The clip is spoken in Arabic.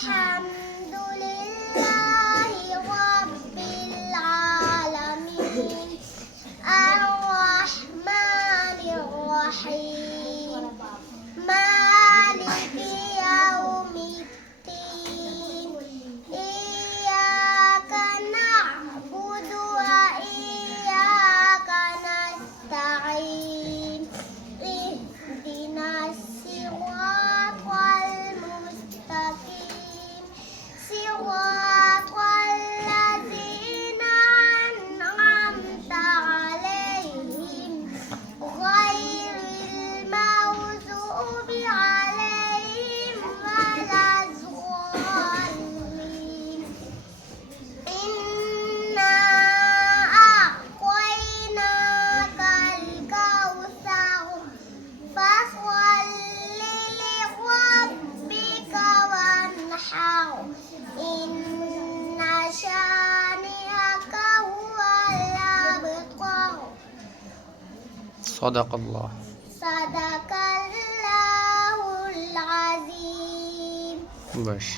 الحمد لله رب العالمين الرحمن الرحيم مالك يوم الدين إياك نعبد وإياك نستعين اهدنا الصراط المستقيم صراط الذين أنعمت عليهم غير المغضوب عليهم ولا الضالين إنا أعطيناك الكوثر فصل لربك وانحر إن شانئك هو الأبتر صدق الله. صدق الله العظيم. باش